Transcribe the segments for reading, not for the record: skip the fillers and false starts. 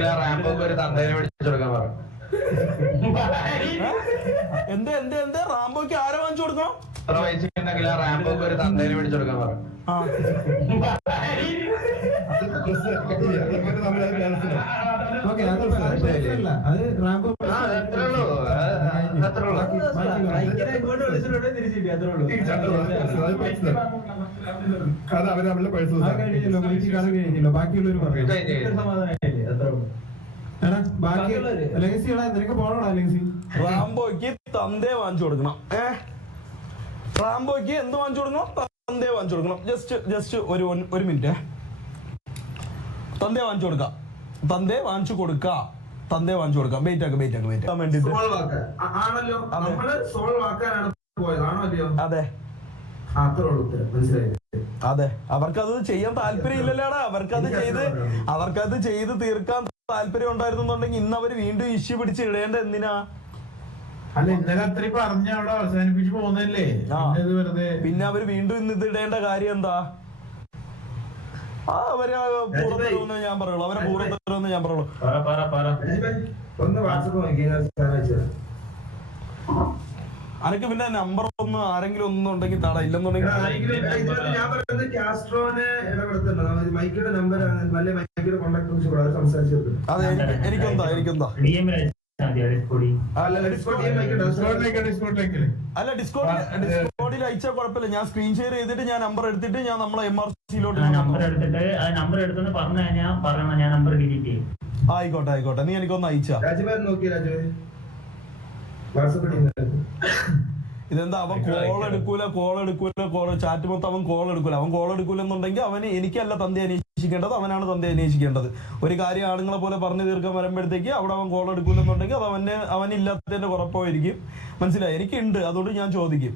റാംബോക്ക് ഒരു തന്തേനെ മേടിച്ചെടുക്കാൻ പറഞ്ഞു. എന്ത് റാംബോക്ക് ആരെ വാങ്ങിച്ചു കൊടുക്കണം? എത്ര പൈസ ഉണ്ടെങ്കിൽ റാംബോക്ക് ഒരു തന്തേനെ മേടിച്ചെടുക്കാൻ പറഞ്ഞു. ബാക്കിയുള്ളവർ പറയും നിനക്ക് പോണോടാ ലെഗസി. റാംബോയ്ക്ക് തന്തേ വാങ്ങിച്ചു കൊടുക്കണം. റാംബോയ്ക്ക് എന്ത് വാങ്ങിച്ചു കൊടുക്കണം? തന്തേ വാങ്ങിച്ചു കൊടുക്കണം. ജസ്റ്റ് ഒരു മിനിറ്റ്. തന്തേ വാങ്ങിച്ചു കൊടുക്കാം. തന്തേ വാങ്ങിച്ചു കൊടുക്കാം. വെയിറ്റ് ആക്കാം വേണ്ടിട്ട്. അതെ, അവർക്കത് ചെയ്യാൻ താല്പര്യം ഇല്ലല്ലോടാ. അവർക്കത് ചെയ്ത് തീർക്കാൻ താല്പര്യം ഉണ്ടായിരുന്നുണ്ടെങ്കിൽ ഇന്ന് അവര് വീണ്ടും ഇഷ്യൂ പിടിച്ച് ഇടേണ്ട എന്തിനാ? അല്ല, ഇന്നലെ അത്രയും പറഞ്ഞ അവിടെ അവസാനിപ്പിച്ച് പോകുന്നല്ലേ. പിന്നെ അവര് വീണ്ടും ഇന്ന് ഇത് ഇടേണ്ട കാര്യം എന്താ? അവരെ പൂർത്തരവെന്ന് ഞാൻ പറയുള്ളൂ. അനക്ക് പിന്നെ നമ്പർ ഒന്ന് ആരെങ്കിലും ഒന്നും ഉണ്ടെങ്കിൽ താടാ. ഇല്ലെന്നുണ്ടെങ്കിൽ അതെ, എനിക്കെന്താ അല്ല, ഡിസ്കോഡിൽ അയച്ചാൽ കുഴപ്പമില്ല. ഞാൻ സ്ക്രീൻ ഷെയർ ചെയ്തിട്ട് ഞാൻ നമ്പർ എടുത്തിട്ട് ഞാൻ നമ്മളെ MRC-ലോട്ട് ആയിക്കോട്ടെ. നീ എനിക്കൊന്ന് അയച്ചാ. ഇതെന്താ അവൻ കോൾ എടുക്കൂല ചാറ്റ് മൊത്തം അവൻ കോൾ എടുക്കൂല എന്നുണ്ടെങ്കിൽ അവന് എനിക്കല്ല തന്തെ അന്വേഷിക്കേണ്ടത്, അവനാണ് തന്തെ അന്വേഷിക്കേണ്ടത്. ഒരു കാര്യം ആണുങ്ങളെ പോലെ പറഞ്ഞു തീർക്കാൻ വരുമ്പോഴത്തേക്ക് അവിടെ അവൻ കോൾ എടുക്കൂലെന്നുണ്ടെങ്കിൽ അത് അവനില്ലാത്തതിന്റെ കുഴപ്പമായിരിക്കും. മനസ്സിലായി? എനിക്കുണ്ട്, അതുകൊണ്ട് ഞാൻ ചോദിക്കും.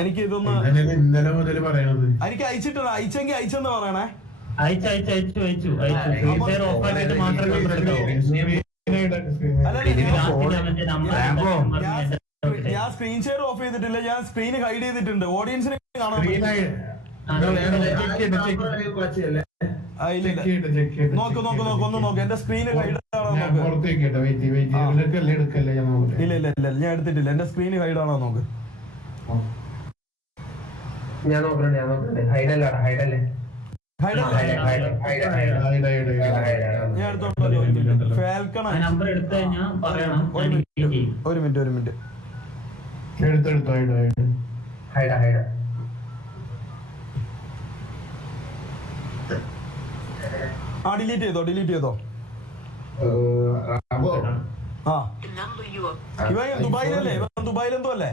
എനിക്ക് ഇതൊന്ന് ഇന്നലെ മുതൽ പറയണത് എനിക്ക് അയച്ചെങ്കിൽ അയച്ചെന്ന് പറയണേ. ഞാൻ സ്ക്രീൻ ഷെയർ ഓഫ് ചെയ്തിട്ടില്ല. ഞാൻ സ്ക്രീൻ ഹൈഡ് ചെയ്തിട്ടുണ്ട്. ഓഡിയൻസിന് കാണാൻ നോക്ക്. എന്റെ സ്ക്രീന് ഹൈഡ് ആണോ നോക്ക്. ഇല്ല, ഞാൻ എടുത്തിട്ടില്ല. എന്റെ സ്ക്രീന് ഹൈഡ് ആണോ നോക്ക്. ഞാൻ നോക്കണേ. ഹൈഡല്ലേ. ഞാൻ എടുത്തോളൂ. ഫാൽക്കൺ ഒരു മിനിറ്റ്. എടുത്തെടുത്തോ. ഡിലീറ്റ് ചെയ്തോ. ഇവൻ ദുബായിലെന്തോ അല്ലേ?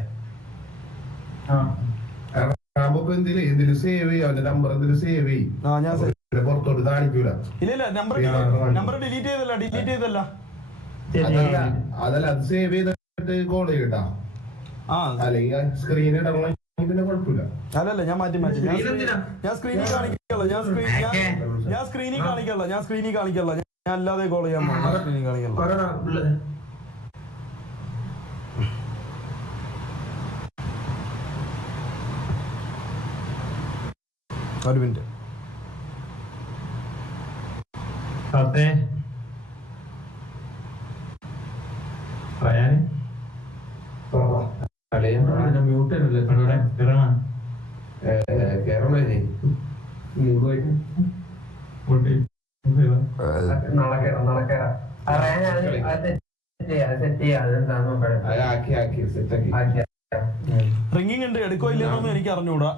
ഇല്ല, നമ്പർ ഡിലീറ്റ് ചെയ്തല്ല. അതല്ല, അത് സേവ് ചെയ്തിട്ട് കോൾ ചെയ്യട്ടാ. അല്ലെങ്കിൽ സ്ക്രീൻ ഇടണം. പിന്നെ കുഴപ്പമില്ല. അല്ലല്ല, ഞാൻ മാറ്റി ഞാൻ സ്ക്രീനിൽ കാണിക്കല്ല. ഞാൻ അല്ലാതെ കോൾ ചെയ്യാൻ സ്ക്രീനിൽ കാണിക്കല്ല. ഒരു മിനിറ്റ്. റിംഗിങ് ഉണ്ട്, എടുക്കോ ഇല്ലെന്നൊന്നും എനിക്ക് അറിഞ്ഞൂടാ.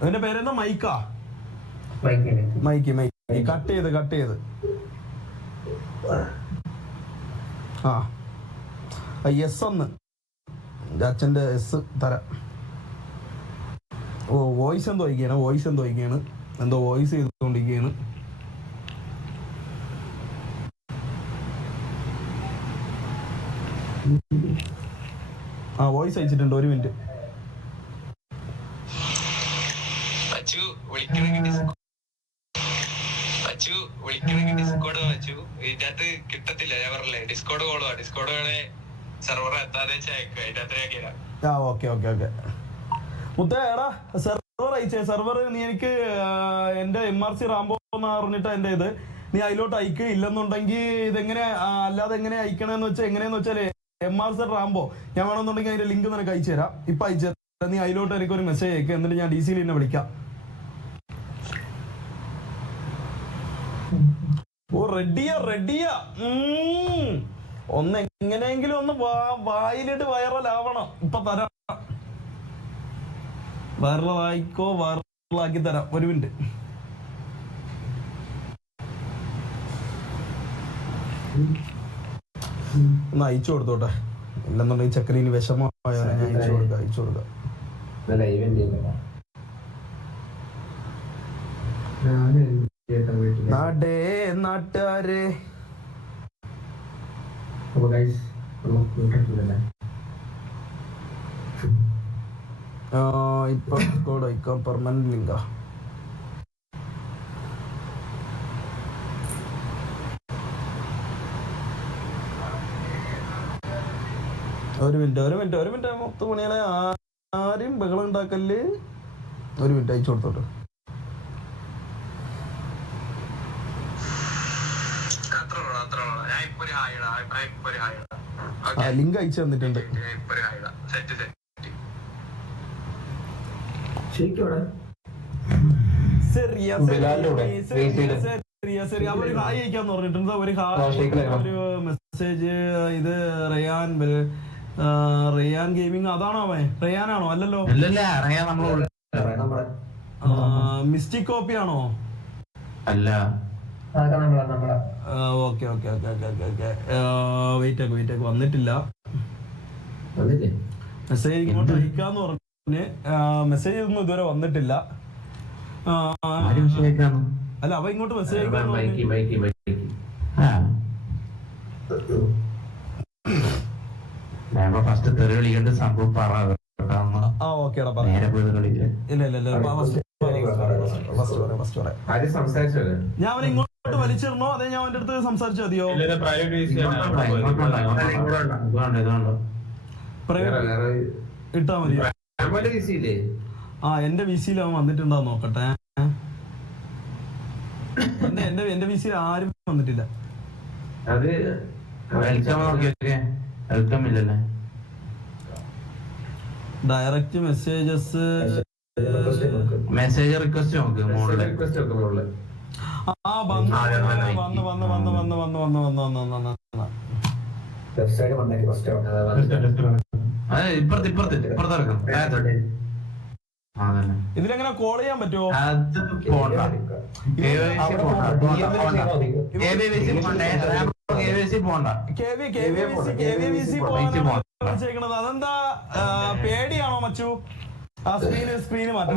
അതിന്റെ പേരെന്താ? മൈക്ക്. കട്ട് ചെയ്ത് എസ് ഒന്ന് അച്ഛന്റെ എസ് തരാം. വോയിസ് എന്തോ വയ്ക്കുകയാണ്. എന്തോ വോയിസ് ചെയ്തുകൊണ്ടിരിക്കുകയാണ്. വോയിസ് അയച്ചിട്ടുണ്ട്. ഒരു മിനിറ്റ്. മച്ചു വിളിക്കണമെങ്കിൽ ഡിസ്കോഡ് വെച്ചു ഇതിനകത്ത് കിട്ടത്തില്ല. ഞാൻ പറഞ്ഞില്ലേ ഡിസ്കോഡ് കോളുവാ. ഡിസ്കോഡ് വേണേ സെർവർ എത്താതെ അയക്കും. അതിന്റെ അകത്ത് ഞാൻ കേറാം. ഓക്കെ മുത്തേ എടാ സെർവർ അയച്ചേ. സെർവർ നീ എനിക്ക് എന്റെ MRC റാംബോ എന്ന് പറഞ്ഞിട്ട് എന്റെ ഇത് നീ അതിലോട്ട് അയക്ക്. ഇല്ലെന്നുണ്ടെങ്കിൽ ഇതെങ്ങനെ അല്ലാതെ എങ്ങനെ അയക്കണെന്ന് വെച്ചാൽ എങ്ങനെയാന്ന് വെച്ചാല് MRC റാംബോ ഞാൻ വേണമെന്നുണ്ടെങ്കിൽ അതിന്റെ ലിങ്ക് നിനക്ക് അയച്ചു തരാം. ഇപ്പൊ അയച്ചു തരാം. നീ അതിലോട്ട് എനിക്കൊരു മെസ്സേജ് അയക്കുക. എന്നിട്ട് ഞാൻ DC എന്നെ വിളിക്കാം. ഓ റെഡിയാ ഒന്ന് എങ്ങനെയെങ്കിലും ഒന്ന് വായിലിട്ട് വൈറലാവണം. ഇപ്പൊ തരാം. വൈറലാക്കി തരാം. ഒരു മിനിറ്റ്. ഒന്ന് അയച്ചു കൊടുത്തോട്ടെ. ഇല്ലെന്നുണ്ടെങ്കിൽ ചക്കരയിൽ വിഷമമായോ ഞാൻ അയച്ചു കൊടുക്കാം. നാട്ടുകാര് ഇപ്പൊ കോഡ് അയക്കാം. പെർമനന്റ് ലിങ്കാ. ഒരു മിനിറ്റ് 10 മണിയാണെ ആരും ബഹളം ഉണ്ടാക്കല്. ഒരു മിനിറ്റ് അയച്ചു കൊടുത്തോട്ടെ. ലിങ്ക് അയച്ചു തന്നിട്ടുണ്ട്. അവര് ഹായ് അയക്കാന്ന് പറഞ്ഞിട്ടുണ്ട്. ഒരു മെസ്സേജ്. ഇത് റയാൻ ഗെയിമിംഗ് അതാണോ അവൻ? റയാനാണോ? അല്ലല്ലോ. മിസ്റ്റിക് കോപ്പി ആണോ? അല്ല. ഓക്കെ വെയിറ്റ് വന്നിട്ടില്ല. മെസ്സേജ് ഇങ്ങോട്ട് അയക്കാന്ന് പറഞ്ഞ് മെസ്സേജ് ഒന്നും ഇതുവരെ വന്നിട്ടില്ല. അല്ല അവ ഇങ്ങോട്ട് മെസ്സേജ് അയക്കാന്ന് ഫസ്റ്റ് തെറി വിളിക്കേണ്ട സംഭവം പറ. ഞാൻ അവനെ ഇങ്ങോട്ട് വലിച്ചിടണോ അതേ ഞാൻ അവന്റെ അടുത്ത് സംസാരിച്ചാ മതിയോ? ഇട്ടാ മതിയോ? എന്റെ VC-യിൽ അവൻ വന്നിട്ടുണ്ടോ നോക്കട്ടെ. എന്റെ VC-യിൽ ആരും വന്നിട്ടില്ല. അത് ഡയറക്റ്റ് മെസ്സേജസ് മെസ്സേജ് റിക്വസ്റ്റ് നോക്ക്. ഇതിലെങ്ങനെ കോൾ ചെയ്യാൻ പറ്റുമോ? അതെന്താ പേടിയാണോ മച്ചു? ആ സ്ക്രീന് മാറ്റും.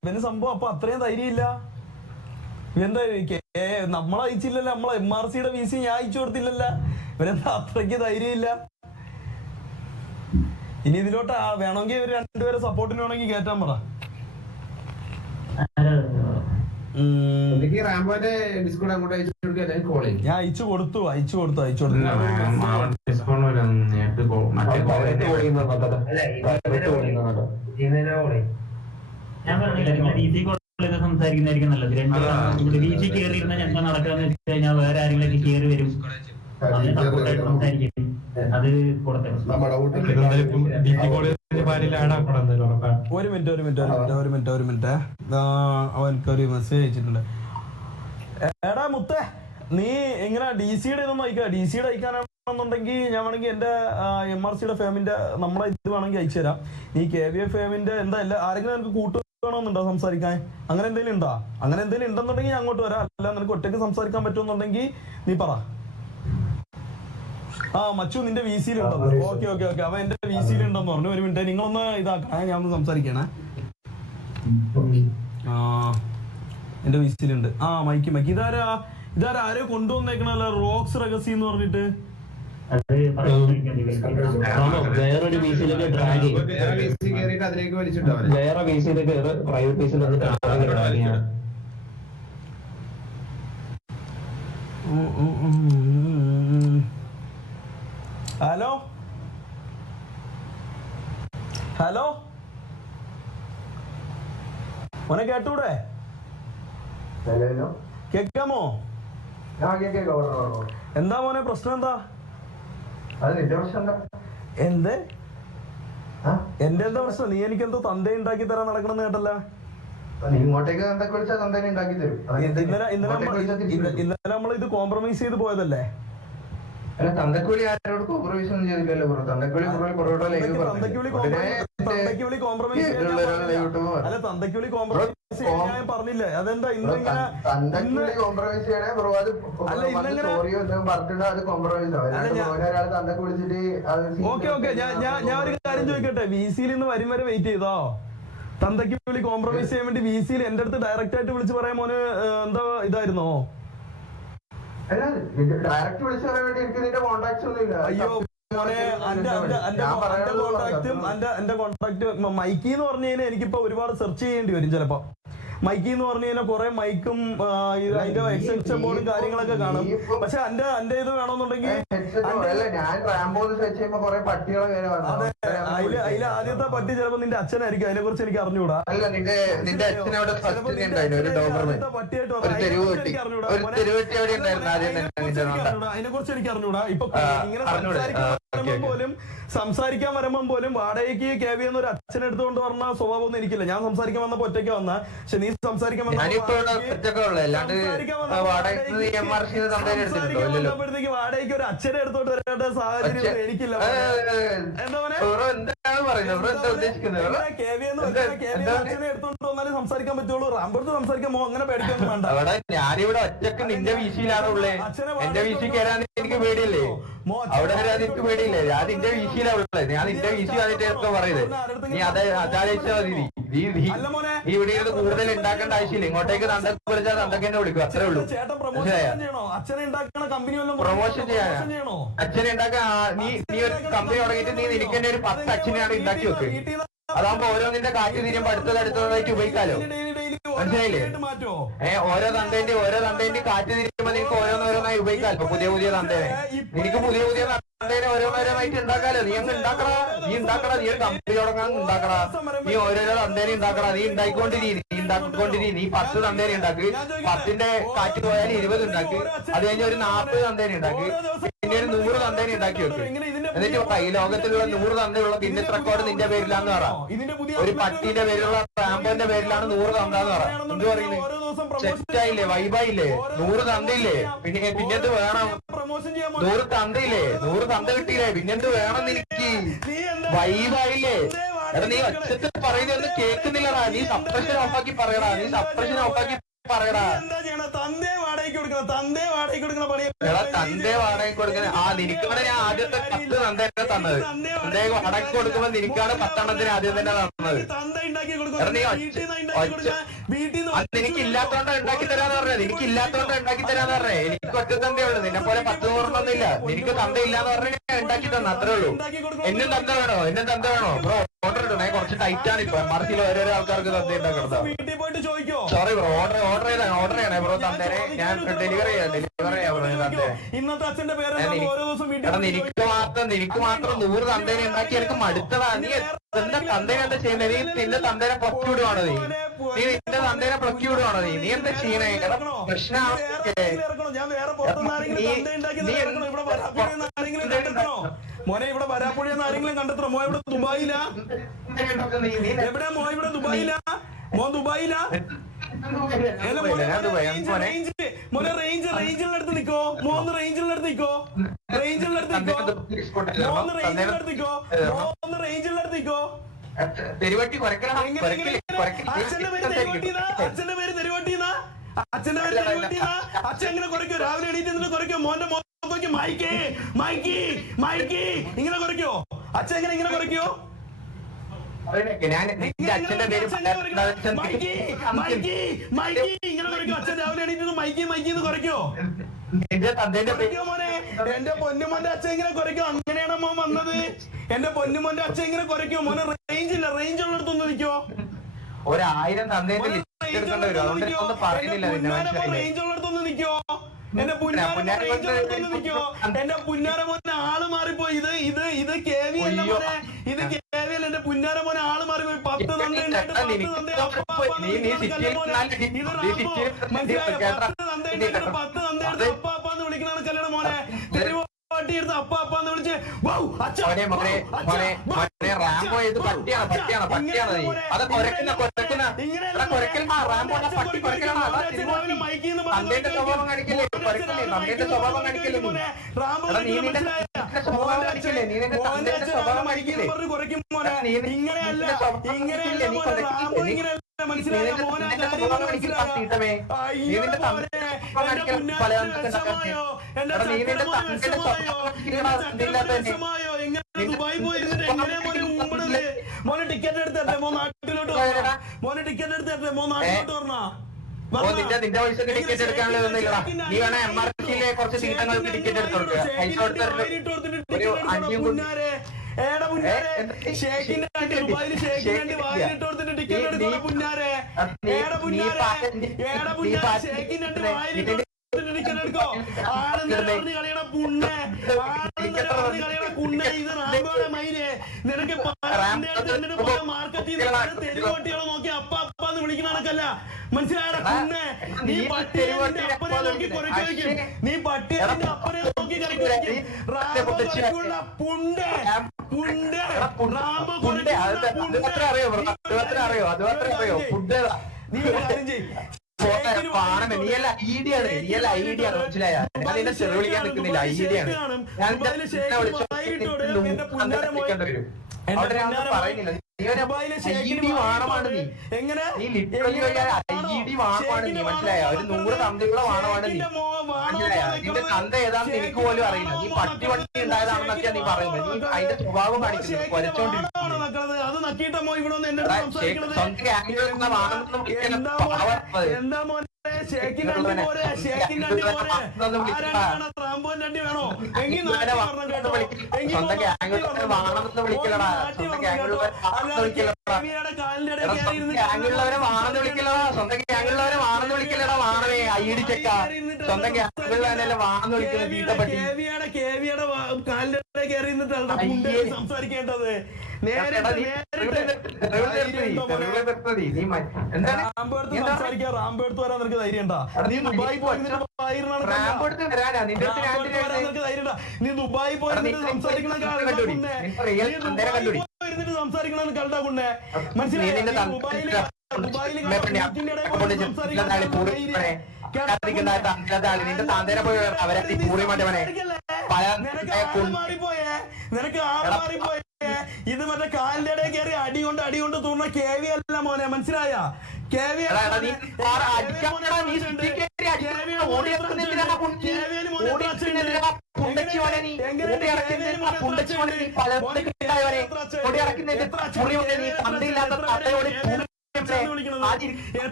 ഇവന് സംഭവം അപ്പൊ അത്രയും ധൈര്യമില്ല. ഇവന്താ നമ്മളയച്ചില്ലല്ലോ. നമ്മളെ MRC-യുടെ VC ഞാൻ അയച്ചു കൊടുത്തില്ലല്ലോ. ഇവരെന്താ അത്രയ്ക്ക് ധൈര്യമില്ല? ഇനി ഇതിലോട്ട് വേണമെങ്കിൽ ഇവര് രണ്ടുപേരെ സപ്പോർട്ടിന് വേണമെങ്കിൽ കേറ്റാൻ പറ. ഞാൻ അയച്ചു കൊടുത്തു. ഞാൻ പറഞ്ഞില്ല സംസാരിക്കുന്നതായിരിക്കും നല്ലത്. VC കയറിയിരുന്ന എന്താ നടക്കാന്ന് വെച്ച് കഴിഞ്ഞാൽ വേറെ ആരെങ്കിലും കയറി വരും. സപ്പോർട്ടായിട്ട് സംസാരിക്കും. അത് കൊടുത്തേ. ഒരു മിനിറ്റ് അവനക്കൊരു മെസ്സേജ് അയച്ചിട്ടുണ്ട്. എടാ മുത്തേ, നീ എങ്ങനെ DC-യുടെ ഇതൊന്നും അയക്കുക? DC-യുടെ അയക്കാനാണെന്നുണ്ടെങ്കിൽ ഞാൻ വേണമെങ്കിൽ എന്റെ MRC-യുടെ ഫാമിന്റെ നമ്മളെ ഇത് വേണമെങ്കിൽ അയച്ചു തരാം. നീ KVA ഫാമിന്റെ എന്താ ആരെങ്കിലും നിനക്ക് കൂട്ടുകയാണെന്നുണ്ടോ സംസാരിക്കാൻ? അങ്ങനെ എന്തെങ്കിലും ഉണ്ടോ? അങ്ങനെ എന്തെങ്കിലും ഉണ്ടെന്നുണ്ടെങ്കിൽ ഞാൻ അങ്ങോട്ട് വരാം. അല്ല നിനക്ക് ഒറ്റയ്ക്ക് സംസാരിക്കാൻ പറ്റുമെന്നുണ്ടെങ്കിൽ നീ പറ. മച്ചു നിന്റെ VC-യിൽ ഉണ്ടെന്ന്. ഓക്കെ അവൻ എന്റെ VC-യിൽ ഉണ്ടെന്ന് പറഞ്ഞു. ഒരു മിനിറ്റ് നിങ്ങളൊന്ന് ഇതാക്കണേ. ഞാൻ ഒന്ന് സംസാരിക്കണേ. എന്റെ VC-യിലുണ്ട്. മൈക്ക് ഇതാരാ ആരോ കൊണ്ടുവന്നേക്കണല്ലോ. റോക്സ് റഗസി എന്ന് പറഞ്ഞിട്ട് അത് വേറൊരു ബീസിലേക്ക് ഡ്രാഗ് ചെയ്യും, അതിലേക്ക് വലിച്ചിട്ടോ വേറെ ബീസിലേക്ക് പ്രൈവറ്റ് ബീസിൽ ഡ്രാഗ് ചെയ്യണം. ഹലോ ഹലോ മോനെ കേട്ടൂടെ? കേക്കാമോ? എന്താ മോനെ പ്രശ്നം? എന്താ എന്ത് എന്റെ എന്താ പ്രശ്നം? നീ എനിക്കെന്തോ തന്ത ഉണ്ടാക്കി തരാൻ നടക്കണമെന്ന് കേട്ടല്ല. ഇങ്ങോട്ടേക്ക് ഉണ്ടാക്കി തരും. ഇന്നലെ നമ്മൾ ഇത് കോംപ്രമൈസ് ചെയ്ത് പോയതല്ലേ? തന്തക്കൂലി ആരോട് കോംപ്രമൈസ് ഒന്നും ചെയ്തില്ലല്ലോ. തന്തക്കൂലി അല്ല, തന്തക്കൂലി കോംപ്രമൈസ് ഞാൻ പറഞ്ഞില്ലേ? അതെന്താ ഇന്ന് കോംപ്രമൈസ് ചെയ്യണേ ബ്രോ? അത് പറഞ്ഞിട്ട് അത് കോംപ്രമൈസ് ഓക്കെ ഓക്കെ. ഞാൻ ഒരു കാര്യം ചോദിക്കട്ടെ, VC-യിൽ ഇന്ന് വരും വരെ വെയിറ്റ് ചെയ്തോ? തന്തയ്ക്ക് വിളി കോംപ്രമൈസ് ചെയ്യാൻ വേണ്ടി VC-യിൽ എന്റെ അടുത്ത് ഡയറക്റ്റ് ആയിട്ട് വിളിച്ച് പറയാൻ മോന് എന്താ ഇതായിരുന്നോ? ഡയറക്റ്റ് വിളിച്ചു പറയാൻ വേണ്ടി എനിക്ക് നിന്റെ കോൺടാക്ട്സ് ഒന്നും ഇല്ല. അയ്യോ മോനെ, എന്റെ കോൺടാക്ട് മൈക്കി എന്ന് പറഞ്ഞു കഴിഞ്ഞാൽ എനിക്കിപ്പോ ഒരുപാട് സെർച്ച് ചെയ്യേണ്ടി വരും ചിലപ്പോ. മൈക്കി എന്ന് പറഞ്ഞു കഴിഞ്ഞാൽ കുറെ മൈക്കും അതിന്റെ എക്സ്റ്റൻഷൻ ബോർഡും കാര്യങ്ങളൊക്കെ കാണും. പക്ഷെ എന്റെ ഇത് വേണമെന്നുണ്ടെങ്കിൽ അതില് ആദ്യത്തെ പട്ടി ചിലപ്പോ നിന്റെ അച്ഛനായിരിക്കും. അതിനെ കുറിച്ച് എനിക്ക് അറിഞ്ഞൂടാ. അതിനെ കുറിച്ച് എനിക്ക് അറിഞ്ഞൂടാ. ഇപ്പൊ ഇങ്ങനെ സംസാരിക്കാൻ വരുമ്പം പോലും വാടകയ്ക്ക് KV എന്നൊരു അച്ഛനെ എടുത്തുകൊണ്ട് പറഞ്ഞ സ്വഭാവമൊന്നും എനിക്കില്ല. ഞാൻ സംസാരിക്കാൻ വന്നപ്പോ ഒറ്റയ്ക്ക് വന്ന, പക്ഷെ നീ സംസാരിക്കാൻ വന്നപ്പോഴത്തേക്ക് വാടകയ്ക്ക് ഒരു അച്ഛനെ എടുത്തോണ്ട് വരേണ്ട സാഹചര്യം എനിക്കില്ല. എന്താ KV അച്ഛനെ എടുത്തോണ്ട് വന്നാലേ സംസാരിക്കാൻ പറ്റുള്ളൂ. റാമ്പടുത്ത് സംസാരിക്കാൻ അങ്ങനെ പേടിക്കൊന്നും വേണ്ട. ഞാനിവിടെ ഒറ്റക്ക് നിന്റെ വീശിയിലാണുള്ളേ. എന്റെ വീശി കയറാൻ എനിക്ക് പേടിയില്ലേ? അവിടെ വരാൻ എനിക്ക് പേടിയില്ലേ? ഞാൻ നിന്റെ വീശിയിലാണുള്ളത്. ഞാൻ നിന്റെ വീശി വന്നിട്ട് എന്തോ പറയുന്നത്. നീ അതാലോചിച്ചാ മതി. നീ ഇവിടെ ഇരുന്ന് കൂടുതൽ ഉണ്ടാക്കേണ്ട ആവശ്യമില്ല. ഇങ്ങോട്ടേക്ക് തണ്ടക്ക് വിളിച്ചാൽ തണ്ടക്ക് തന്നെ വിളിക്കും, അത്രേ ഉള്ളൂ. പ്രൊമോഷൻ ചെയ്യാനോ? അച്ഛനെ ഉണ്ടാക്കാൻ നീ ഒരു കമ്പനി തുടങ്ങിയിട്ട് നീ നിനക്ക് തന്നെ ഒരു 10 അച്ഛനെയാണ് ഉണ്ടാക്കി വെക്ക്. അതാകുമ്പോ ഓരോന്നിന്റെ കാറ്റ് തിരിയുമ്പോ അടുത്തതായിട്ട് ഉപയോഗിക്കാലോ. മനസ്സിലായില്ലേ? ഓരോ തണ്ടേന്റെ കാറ്റ് തിരിയുമ്പോ നിനക്ക് ഓരോന്നോരോന്നായി ഉപയോഗിക്കാലോ. പുതിയ തണ്ടേനെ നിനക്ക് പുതിയ തണ്ടേനെ ഓരോന്നോരോന്നായിട്ട് ഉണ്ടാക്കാലോ. നീ അങ്ങ് ഉണ്ടാക്കടാ. നീ ഒരു കമ്പനി തുടങ്ങാൻ ഉണ്ടാക്കടാ. നീ ഓരോരോ തണ്ടേനെ ഉണ്ടാക്കടാ. നീ ഉണ്ടാക്കിക്കൊണ്ടിരി. 10 തണ്ടേനെ ഉണ്ടാക്ക്. 10ന്റെ കാറ്റ് പോയാൽ 20 ഉണ്ടാക്ക്. അത് കഴിഞ്ഞ് ഒരു 40 തണ്ടേനെ ഉണ്ടാക്ക്. പിന്നെ ഒരു 100 തണ്ടേനെ ഉണ്ടാക്കി വെക്ക്. എന്നിട്ട് ഈ ലോകത്തിലുള്ള 100 തന്തയുള്ള ഗിന്നസ് റെക്കോർഡ് നിന്റെ പേരിലാന്ന് പറ. ഒരു പട്ടിന്റെ പേരിലുള്ള റാമ്പോന്റെ പേരിലാണ് 100 തന്താന്ന് പറ. എന്ത് പറയുന്നത്? സെറ്റായില്ലേ? വൈബായില്ലേ? 100 തന്തയില്ലേ? പിന്നെന്ത് വേണം? 100 തന്തയില്ലേ? 100 തന്ത കിട്ടിയില്ലേ? പിന്നെന്ത് വേണം നിനക്ക്? വൈബായില്ലേ? എടാ നീ ഒച്ചത്തിൽ പറയുന്നൊന്നും കേൾക്കുന്നില്ലടാ. നീ സപ്രഷൻ ഓഫാക്കി പറയടാ. തന്തേ വാടകയ്ക്ക് കൊടുക്കണം. എടാ തന്തേ വാടകയ്ക്ക് കൊടുക്കുന്ന നിനക്കിവിടെ ഞാൻ ആദ്യത്തെ 10 തന്തേനെ തന്നത്. തന്തേ വാടകയ്ക്ക് കൊടുക്കുമ്പോ നിനക്കാണ് 10 എണ്ണത്തിന് ആദ്യം തന്നെ തന്നത്. നിനക്ക് ഇല്ലാത്തോണ്ട് ഉണ്ടാക്കി തരാന്ന് പറഞ്ഞത്. എനിക്ക് ഒറ്റ തന്തേ ഉള്ളു. നിന്നെ പോലെ 10 നൂറൊന്നുമില്ല. നിനക്ക് തന്ത ഇല്ലാന്ന് പറഞ്ഞാൽ ഞാൻ ഉണ്ടാക്കി തന്ന, അത്രേ ഉള്ളൂ. എന്നും തന്ത വേണോ? ബ്രോ ഓർഡർ ഇടണേ. കുറച്ച് ടൈറ്റ് ആണ് ഇപ്പൊ. മറിച്ചിൽ ഓരോരോ ആൾക്കാർക്ക് തന്ത ഉണ്ടാക്കുന്നത്. സോറി ബ്രോ, ഓർഡർ ചെയ്യണേ ബ്രോ. തന്തേനെ ഞാൻ ഡെലിവറി ചെയ്യാം ബ്രോ. നിനക്ക് മാത്രം 100 തന്തേനെ ഉണ്ടാക്കി എനിക്ക് മടുത്തതാ. നീ നിന്റെ തന്തേനെ എന്താ ചെയ്യുന്നത്? നീ നിന്റെ തന്തേനെ പ്ലക്ക് വിടുവാണോ? നീ നിന്റെ തന്തേനെ പ്ലക്ക് വിടുവാണോ? നീ എന്താ ചെയ്യണേ? പ്രശ്നമാണ്. മോനെ ഇവിടെ വരാപ്പുഴയെന്ന് ആരെങ്കിലും കണ്ടെത്തണോ? മോ ഇവിടെ ദുബായിലാ? എവിടെയാ മോ? ഇവിടെ ദുബായിലാ? മോൻ ദുബായിലാ? മോനെ റേഞ്ചിനടുത്ത് നിക്കോ. മോന്ന് റേഞ്ചിനടുത്ത് നിക്കോ. അച്ഛന്റെ പേര് തെരുവട്ടിന്നാ. അച്ഛൻ എങ്ങനെ കുറയ്ക്കോ? രാവിലെ എണീറ്റ് കുറയ്ക്കോ? മോന്റെ മോൻ മൈക്കി ഇങ്ങനെ കുറയ്ക്കോ? അച്ഛൻ എങ്ങനെ ഇങ്ങനെ കുറയ്ക്കോ? ഞാൻ നിന്റെ അച്ഛന്റെ പേര് നിന്റെ തന്തേന്റെ പേര് മോനെ എന്റെ പൊന്നുമോന്റെ അച്ഛൻ ഇങ്ങനെ കുറയ്ക്കോ? അങ്ങനെയാണ് മോൻ വന്നത്. എന്റെ പൊന്നുമോന്റെ അച്ഛൻ ഇങ്ങനെ കുറയ്ക്കോ? മോനെ റേഞ്ച് ഇല്ല, റേഞ്ച് ഉള്ളിടത്തൊന്ന് നിൽക്കോ. 1000 തന്തേന്റെ ലിസ്റ്റ് എടുക്കേണ്ടി വരും. അതുകൊണ്ട് ഒന്നും പറയുന്നില്ല. റേഞ്ച് ഉള്ളിടത്തൊന്ന് നിൽക്കോ? എന്റെ പുന്നാരമോ എന്റെ പുന്നാരമോനെ ആള് മാറിപ്പോയി. ഇത് കേവി അല്ല മോനെ, ഇത് കേവി അല്ല. എന്റെ പുന്നാരമോനെ ആള് മാറിപ്പോയി. 10 തന്ത അപ്പാന്ന് വിളിക്കണ കല്യാണം മോനെ. പട്ടി എടുത്ത് അപ്പാന്ന് വിളിച്ച് റാംബോ ഇത് പട്ടിയാണ് നീ അത് കൊരക്കുന്ന തന്തേന്റെ സ്വഭാവം കാണിക്കല്ലേ തന്തേന്റെ സ്വഭാവം കാണിക്കല്ലേ നീ നിന്റെ സ്വഭാവം കാണിക്കല്ലേ നീ നിന്റെ തന്തേന്റെ സ്വഭാവം കാണിക്കില്ലേ മോനെ ടിക്കറ്റ് എടുത്തേ മോ നാട്ടിലോട്ട് മോനെ ടിക്കറ്റ് എടുത്തേ മോ നാട്ടിലോട്ട് പറഞ്ഞാ നിന്റെ പൈസ ടിക്കറ്റ് എടുക്കാനുള്ളതൊന്നുമില്ല. നീ വേണേ MRTയിലെ കുറച്ച് സീറ്റങ്ങൾക്ക് ടിക്കറ്റ് എടുത്തു കൊടുക്കുക. നിനക്ക് മാർക്കറ്റിൽ നോക്കി അപ്പാന്ന് വിളിക്കണ കണക്കല്ല. മനസ്സിലായ കുണ്ണെ? നീ പട്ടിയെ അപ്പനെ നോക്കി കുറയ്ക്കും. നീ പട്ടിയെ അപ്പനെ നോക്കി കുറയ്ക്കും. പുണ്ടെ അറിയോ ഫുഡ് നീ കാര്യം ചെയ്യും. നീയല്ല ഐഡിയാണ് മനസ്സിലായ ഞാൻ നിന്നെ ചെറു വിളിക്കാൻ നിൽക്കുന്നില്ല. ഐഡിയാണ് ഞാൻ വരും. അവിടെ ഞാൻ പറയുന്നില്ല. വാണമാണ് നീ ലിറ്ററലി IED വാണമാണ് നീ. മനസ്സിലായ ഒരു 100 തന്തയുള്ള വാണമാണ് നീ. മനസ്സിലായ നിന്റെ തന്ത ഏതാണെന്ന് എനിക്ക് പോലും അറിയില്ല. നീ പട്ടി ഉണ്ടായതാണെന്നൊക്കെയാ നീ പറയുന്നത്. നീ അതിന്റെ സ്വഭാവം കാണിക്കുന്നു. കൊലച്ചോണ്ടിരിക്കുന്നു. സ്വന്തം ആംഗിളിൽ വാണെന്ന് വിളിക്കലടാ. ഗ്യാങ്ങുള്ളവരെ വാണെന്ന് വിളിക്കലടാ. സ്വന്തം ഗ്യാങ്ങുള്ളവരെ വാണെന്ന് വിളിക്കലടാ. വാണവേ IED ചെക്ക സ്വന്തം ഗ്യാങ്ങുള്ളവരല്ലേ വാണെന്ന് വിളിക്കുന്നത്. വീട്ടപ്പറ്റി സംസാരിക്കേണ്ടത് റാംബെടുത്ത് വരാൻ നിനക്ക് ധൈര്യം ഉണ്ടാ? നീ ദുബായി പോയി നീ ദുബായി പോയി സംസാരിക്കണ സംസാരിക്കണ കണ്ടാ കുണ്ണെ. മനസ്സിലായി? നിന്റെ താന്തേനെ പോയി അവരെ പൂറി മാറ്റവനെ മാറിപ്പോയേ. നിനക്ക് ആള് മാറിപ്പോയേ. ഇത് മറ്റേ കാലിന്റെ ഇടയിൽ കയറി അടി കൊണ്ട് തൂർന്ന കേവി അല്ല മോനെ. മനസ്സിലായ? കേവി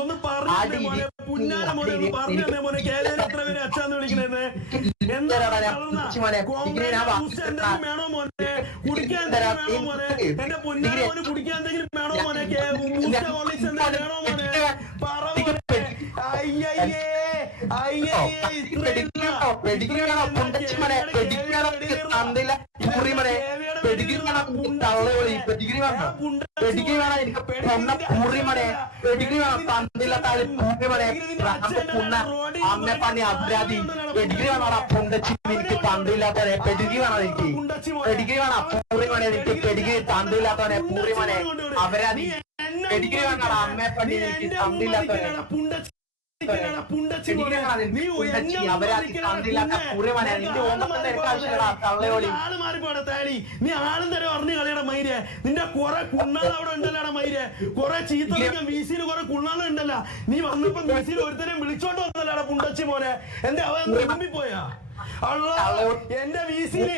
ഒന്ന് പറഞ്ഞു മോനെ. പുന്നാര മോനെ പറഞ്ഞു മോനെ. കേരള എത്ര പേര് അച്ഛന്ന് വിളിക്കണേ? വേണോ മോനെ? കുടിക്കാൻ വേണോ മോനെ? എന്റെ പുന്നാര മോന് കുടിക്കാൻ എന്തെങ്കിലും വേണോ മോനെ? വേണോ മോനെ? പറ അമ്മ പണി അബ്രാതി പെഡിഗ്രി വേണോടാ. പൊണ്ടച്ചി എനിക്ക് തണ്ടില്ലാത്തവനെ പെഡിഗ്രി വേണം. എനിക്ക് പെഡിഗ്രി വേണം. പൂറി മണി എനിക്ക് പെഡിഗ്രി തണ്ടില്ലാത്തവനെ പൂറി മണി അവരാതി പെഡിഗ്രി വേണോടാ. അമ്മ പണി എനിക്ക് തണ്ടില്ലാത്തവനെ നീ ആളും തരം അറിഞ്ഞു കളിയുടെ മൈര്. നിന്റെ കുറെ കുണ്ണാൾ അവിടെ ഉണ്ടല്ലോടാ മൈര്. കുറെ ചീത്ത വീസിയിൽ കുറെ കുണ്ണാൾ ഉണ്ടല്ലോ. നീ വന്നപ്പോ വീസിയിൽ ഒരുത്തരം വിളിച്ചോണ്ട് വന്നല്ലോടാ പുണ്ടച്ചി മോനെ. എന്റെ അവൻ പോയാ എന്റെ വീസില്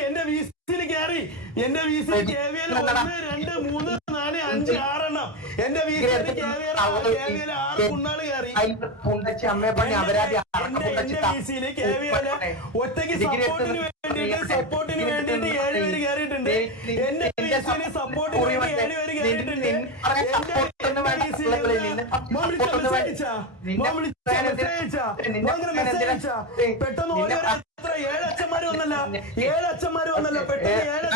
കയറി എന്റെ വീസിൽ KVL 1 2 3 4 5 6 എണ്ണം എന്റെ വീസിൽ KVL 6 കുണ്ണാള് കയറി. എന്റെ വീസില് KVL ഒറ്റയ്ക്ക് സപ്പോർട്ടിന് വേണ്ടിയിട്ട് 7 പേര് കയറിയിട്ടുണ്ട്. എന്റെ വീസില് സപ്പോർട്ടിന് വേണ്ടി 7 പേര് കയറിയിട്ടുണ്ട്. പെട്ടെന്ന് ഓരോ എത്ര 7 അച്ഛന്മാര് വന്നല്ല 7 അച്ഛന്മാര് വന്നല്ല പെട്ടെന്ന് 7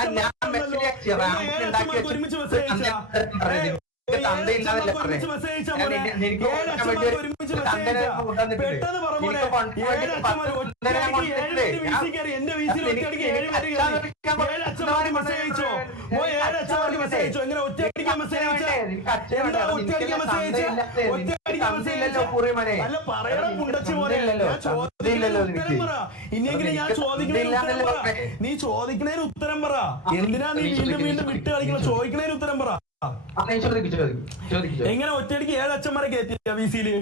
അച്ഛന്മാർക്ക് ഒരുമിച്ച് മെസ്സേജ് അയച്ചാ പെട്ടെന്ന് പറഞ്ഞ എന്റെ വീസിൽ ഒറ്റയടിക്ക് 7 പേര് 7 അച്ഛന്മാർക്ക് മെസ്സേജ് അയച്ചോ 7 അച്ഛന്മാർക്ക് മെസ്സേജ് അയച്ചോ എങ്ങനെ ഒറ്റയടിക്കാൻ മെസ്സേജ് അയച്ചാ എന്താ ഒറ്റയടിക്കാൻ മെസ്സേജ് അല്ല പറയണം പുണ്ടച്ചി പോലെ ഇനിയെങ്കിലും ഞാൻ ചോദിക്കണേന് ഉത്തരം പറ. നീ ചോദിക്കണേന് ഉത്തരം പറ. എന്തിനാ നീ വീണ്ടും വിട്ട് കളിക്കണം? ചോദിക്കണേന് ഉത്തരം പറ. എങ്ങനെ ഒറ്റയടിക്ക് 7 അച്ഛന്മാരെ കയറ്റിയ VC-ല്?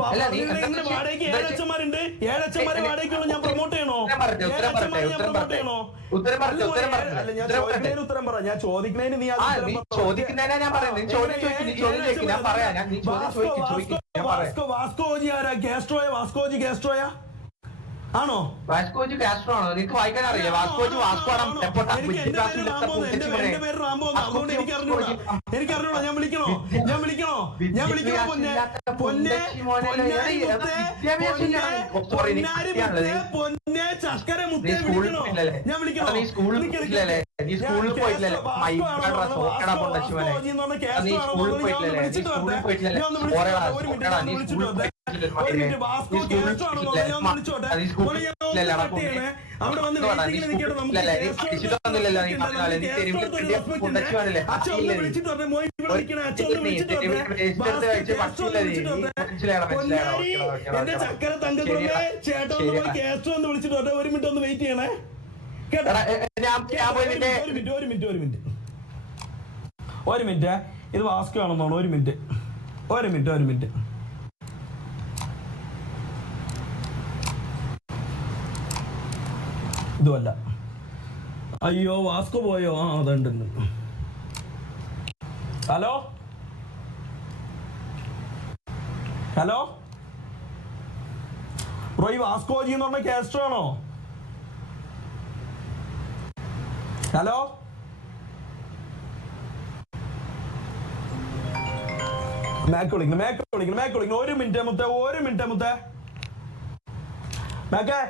വാടകയ്ക്ക് 7 അച്ഛന്മാരുണ്ട്. 7 അച്ഛന്മാരെ വാടകയ്ക്കുള്ള ഞാൻ പ്രൊമോട്ട് ചെയ്യണോ? 7 അച്ഛന്മാരെ ഞാൻ പ്രൊമോട്ട് ചെയ്യണോ? അല്ല ഞാൻ ചോദിക്കുന്നതിന് ഉത്തരം പറ. ഞാൻ ചോദിക്കുന്നതിന് നീ വാസ്കോജി ആരാ? വാസ്കോജി കാസ്ട്രോയാ ആണോ? വാസ്കോജി കാസ്ട്രോ ആണോ? നിനക്ക് വായിക്കാൻ അറിയാം? വാസ്കോജി വാസ്കോണം. എന്റെ പേര് റാംബോ. അതുകൊണ്ട് എനിക്ക് അറിഞ്ഞൂടാ. ഞാൻ വിളിക്കണോ പൊന്നെ ചക്കര മുത്തേ വിളിക്കണോ? ഞാൻ വിളിക്കണോ? അവിടെ വന്ന് എന്റെ ചക്കര തങ്കക്കുറമേ ചേട്ടാ കേസ്റ്റോ എന്ന് വിളിച്ചിട്ട് 1 മിനിറ്റ് ഒന്ന് വെയിറ്റ് ചെയ്യണേ കേട്ടോ. ഒരു മിനിറ്റ് ഇത് വാസ്കോ ആണെന്നാണ്. ഒരു മിനിറ്റ് ഇതുമല്ല. അയ്യോ വാസ്കോ പോയോ? ആ അതുണ്ട്. ഹലോ ബ്രോ, ഈ വാസ്കോജി എന്ന് പറഞ്ഞ കാസ്ട്രോ ആണോ? ഹലോ മാക്ക് വിളിക്കണം. 1 മിനിറ്റ് മുത്തേ മാക്കേ.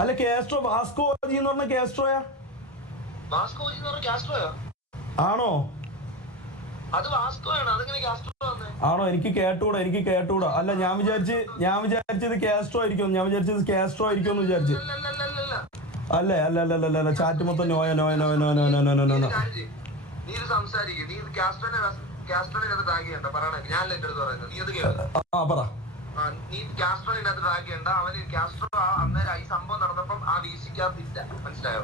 അല്ല കാസ്ട്രോ വാസ്കോജി എന്ന് പറഞ്ഞ കാസ്ട്രോയാ ആണോ? ആണോ? എനിക്ക് കേട്ടൂടാ. അല്ല ഞാൻ വിചാരിച്ചത് കാസ്ട്രോ ആയിരിക്കും. എന്ന് വിചാരിച്ചു. അല്ലേ അല്ല ചാറ്റ് മൊത്തം നോ. ആ പറ. നീ കാസ്ട്രോയിനകത്ത് ട്രാക്ക് ചെയ്യണ്ട. അവന് കാസ്ട്രോ അന്നേരം ഈ സംഭവം നടന്നപ്പം ആ VC-ക്കകത്തില്ല. മനസ്സിലായോ?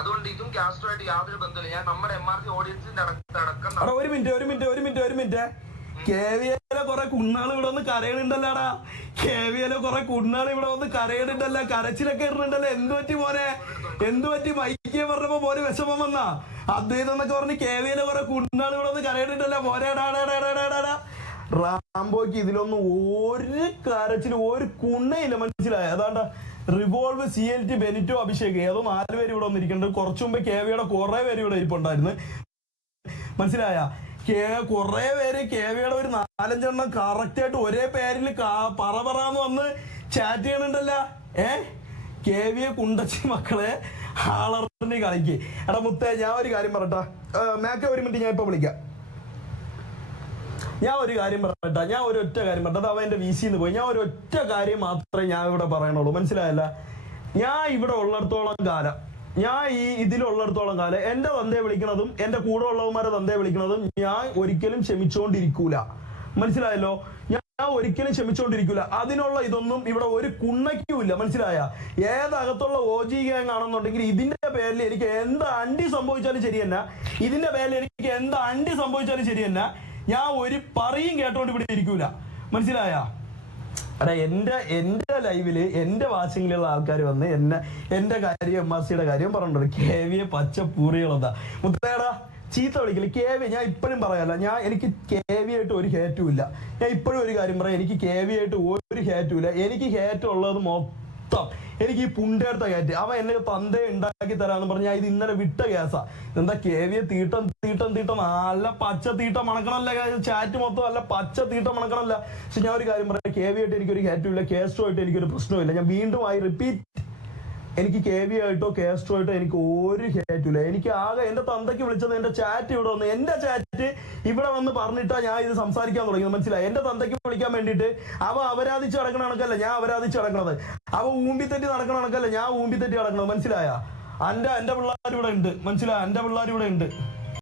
അതുകൊണ്ട് ഇതും കാസ്ട്രോ ആയിട്ട് യാതൊരു ബന്ധമില്ല. ഞാൻ നമ്മുടെ MRC ഓഡിയൻസിന്റെ അടക്കം ഒരു മിനിറ്റ് KVL കുറെ കുണ്ണാള് ഇവിടെ വന്ന് കരയണുണ്ടല്ലോടാ. കരച്ചിലൊക്കെ ഇടുന്നുണ്ടല്ലോ. എന്ത് പറ്റി മൈക്കേ പറഞ്ഞപ്പോ മോനെ വിഷമം വന്നാ അദ്ദേഹം എന്നൊക്കെ പറഞ്ഞ് KVL കുറെ കുണ്ണാള് ഇവിടെ വന്ന് കരയണുണ്ടല്ലോ മോനെ. റാംബോയ്ക്ക് ഇതിലൊന്നും ഒരു കരച്ചിലും ഒരു കുണ്ണയില്ല. മനസ്സിലായ? അതാണ്ട റിവോൾവ് CLT ബെനിറ്റോ അഭിഷേക് ഏതോ 4 പേര് ഇവിടെ വന്നിരിക്കുന്നുണ്ട്. കുറച്ചു മുമ്പ് KVയുടെ കുറെ പേര് ഇവിടെ ഇരിപ്പുണ്ടായിരുന്നു. മനസ്സിലായ? കുറെ പേര് KVയുടെ ഒരു 4-5 എണ്ണം കറക്റ്റ് ആയിട്ട് ഒരേ പേരിൽ പറന്ന് വന്ന് ചാറ്റ് ചെയ്യണുണ്ടല്ലോ. KV കുണ്ടച്ചി മക്കളെ ആളറിഞ്ഞ് കളിക്ക്. എടാ മുത്തേ ഞാൻ ഒരു കാര്യം പറയട്ടാ. മാക്ക 1 മിനിറ്റ് ഞാൻ ഇപ്പൊ വിളിക്കാം. ഞാൻ ഒരൊറ്റ കാര്യം പറയട്ടെ. അവൻ എന്റെ VC-ന്ന് പോയി. ഞാൻ ഒരൊറ്റ കാര്യം മാത്രമേ ഞാൻ ഇവിടെ പറയണുള്ളൂ. മനസ്സിലായല്ല? ഞാൻ ഇവിടെ ഉള്ളിടത്തോളം കാലം, ഇതിലുള്ളിടത്തോളം കാലം എന്റെ തന്തയെ വിളിക്കണതും എന്റെ കൂടെ ഉള്ളവന്മാരെ തന്തയെ വിളിക്കണതും ഞാൻ ഒരിക്കലും ക്ഷമിച്ചോണ്ടിരിക്കൂല. മനസ്സിലായല്ലോ? ഞാൻ ഒരിക്കലും ക്ഷമിച്ചോണ്ടിരിക്കൂല. അതിനുള്ള ഇതൊന്നും ഇവിടെ ഒരു കുണ്ണയ്ക്കുമില്ല. മനസ്സിലായ? ഏതകത്തുള്ള OG ഗ്യാങ് ആണെന്നുണ്ടെങ്കിൽ ഇതിന്റെ പേരിൽ എനിക്ക് എന്ത് അണ്ടി സംഭവിച്ചാലും ശരി തന്നെ. ഞാൻ ഒരു പറയും കേട്ടോണ്ട് ഇവിടെ ഇരിക്കൂല. മനസ്സിലായ? എടാ എന്റെ ലൈവില് എന്റെ വാച്ചിങ്ങിലുള്ള ആൾക്കാർ വന്ന് എന്റെ കാര്യം MRCയുടെ കാര്യം പറഞ്ഞിട്ടുണ്ട്. KV പച്ച പൂറികളെന്താ മുത്തേടാ ചീത്ത വിളിക്കില്ല. KV ഞാൻ ഇപ്പോഴും പറയാല്ല, എനിക്ക് KV ആയിട്ട് ഒരു ഹേറ്റും ഇല്ല. ഞാൻ ഇപ്പോഴും ഒരു കാര്യം പറയാം, എനിക്ക് KV ആയിട്ട് ഒരു ഹേറ്റും ഇല്ല. എനിക്ക് ഹേറ്റ് ഉള്ളത് മൊത്തം എനിക്ക് ഈ പുണ്ടെടുത്ത ഹേറ്റ്. അവൻ എന്നെ തന്തയെ ഉണ്ടാക്കി തരാന്ന് പറഞ്ഞ ഇത് ഇന്നലെ വിട്ട കേസാ. എന്താ KV തീട്ടം നല്ല പച്ച തീട്ടം മണക്കണല്ല. ചാറ്റ് മൊത്തം അല്ല പച്ച തീട്ടം മണക്കണല്ല. പക്ഷെ ഞാൻ ഒരു കാര്യം പറയാം, KV ആയിട്ട് എനിക്കൊരു ഹേറ്റും ഇല്ല, കേസ്ട്രോ ആയിട്ട് എനിക്കൊരു പ്രശ്നമില്ല. ഞാൻ വീണ്ടും റിപ്പീറ്റ്, എനിക്ക് KV ആയിട്ടോ കേസ്ട്രോ ആയിട്ടോ എനിക്ക് ഒരു ഹേറ്റില്ല. എനിക്ക് ആകെ എന്റെ തന്തയ്ക്ക് വിളിച്ചത് എന്റെ ചാറ്റ് ഇവിടെ വന്ന്, എന്റെ ചാറ്റ് ഇവിടെ വന്ന് പറഞ്ഞിട്ടാ ഞാൻ ഇത് സംസാരിക്കാൻ തുടങ്ങിയത്. മനസ്സിലായി? എന്റെ തന്തയ്ക്ക് വിളിക്കാൻ വേണ്ടിയിട്ട് അവ അപരാധിച്ച് നടക്കണ കണക്കല്ല ഞാൻ അപരാധിച്ച് നടക്കണത്, അവ ഊമ്പിത്തെറ്റി നടക്കണ കണക്കല്ല ഞാൻ ഊമ്പിത്തെറ്റി നടക്കണത്. മനസ്സിലായ? എന്റെ പിള്ളേർ ഇവിടെ ഉണ്ട്. മനസ്സിലായ? എന്റെ പിള്ളേർ ഇവിടെ ഉണ്ട്.